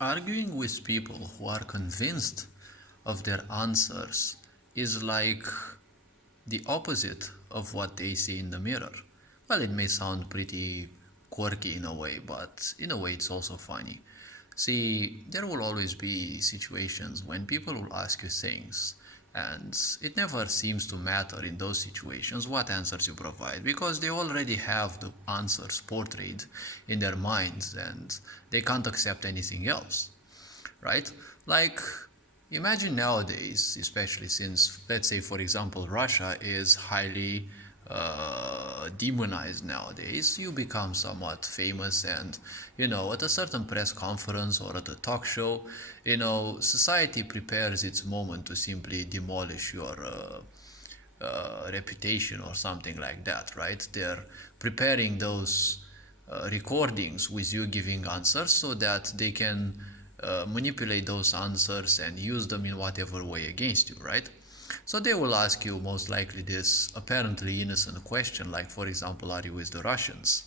Arguing with people who are convinced of their answers is like the opposite of what they see in the mirror. Well, it may sound pretty quirky in a way, but in a way it's also funny. See, there will always be situations when people will ask you things, and it never seems to matter in those situations what answers you provide because they already have the answers portrayed in their minds and they can't accept anything else, right? Like, imagine nowadays, especially since, let's say, for example, Russia is highly demonized nowadays, you become somewhat famous, and at a certain press conference or at a talk show, society prepares its moment to simply demolish your reputation or something like that, right? They're preparing those recordings with you giving answers so that they can manipulate those answers and use them in whatever way against you, right? So they will ask you most likely this apparently innocent question, like, for example, are you with the Russians?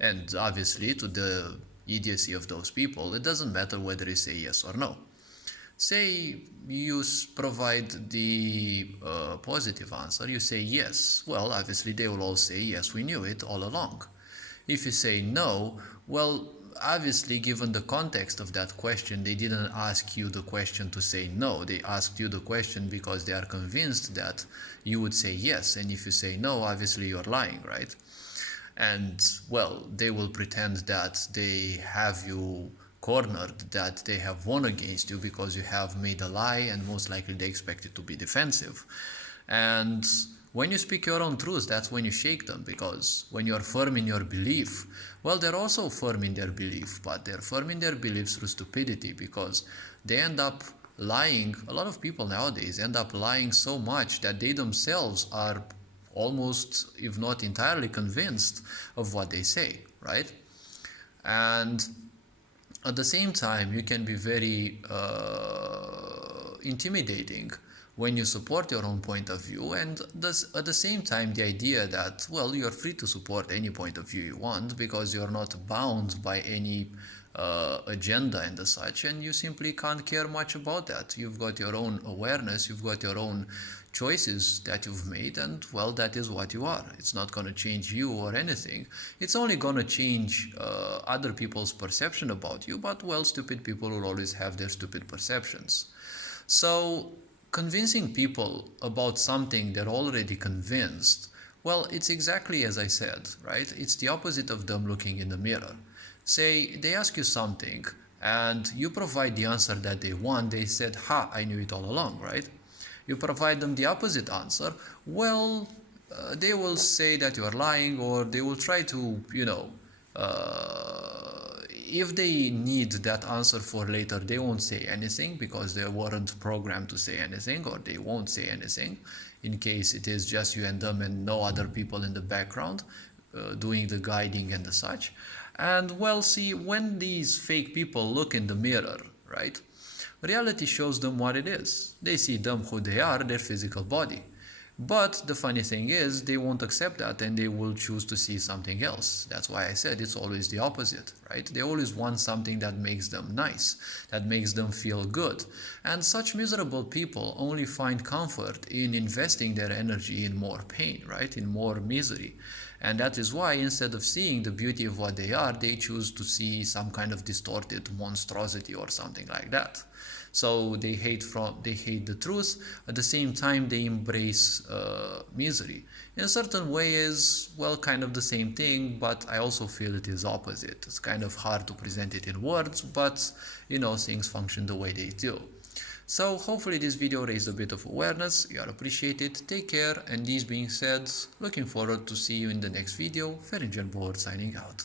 And obviously, to the idiocy of those people, it doesn't matter whether you say yes or no. Say you provide the positive answer, you say yes. Well, obviously, they will all say yes, we knew it all along. If you say no, well, obviously, given the context of that question, they didn't ask you the question to say no. They asked you the question because they are convinced that you would say yes. And if you say no, obviously you're lying, right? And well, they will pretend that they have you cornered, that they have won against you because you have made a lie, and most likely they expect it to be defensive. And when you speak your own truth, that's when you shake them, because when you're firm in your belief, well, they're also firm in their belief, but they're firm in their beliefs through stupidity, because they end up lying. A lot of people nowadays end up lying so much that they themselves are almost, if not entirely, convinced of what they say, right? And at the same time, you can be very intimidating when you support your own point of view, and at the same time, the idea that, well, you're free to support any point of view you want because you're not bound by any agenda and the such, and you simply can't care much about that. You've got your own awareness, you've got your own choices that you've made, and well, that is what you are. It's not going to change you or anything. It's only going to change other people's perception about you, but well, stupid people will always have their stupid perceptions. So convincing people about something they're already convinced, well, it's exactly as I said, right? It's the opposite of them looking in the mirror. Say they ask you something and you provide the answer that they want. They said, ha, I knew it all along, right? You provide them the opposite answer, well, they will say that you are lying, or they will try to, if they need that answer for later, they won't say anything because they weren't programmed to say anything, or they won't say anything in case it is just you and them and no other people in the background doing the guiding and the such. And well, see, when these fake people look in the mirror, right, reality shows them what it is. They see them who they are, their physical body. But the funny thing is, they won't accept that and they will choose to see something else. That's why I said it's always the opposite, right? They always want something that makes them nice, that makes them feel good. And such miserable people only find comfort in investing their energy in more pain, right? In more misery. And that is why instead of seeing the beauty of what they are, they choose to see some kind of distorted monstrosity or something like that. So they hate the truth. At the same time, they embrace misery. In a certain way, is well kind of the same thing, but I also feel it is opposite. It's kind of hard to present it in words, but things function the way they do. So hopefully this video raised a bit of awareness. You are appreciated. Take care. And this being said, looking forward to see you in the next video. Ferinjel Board signing out.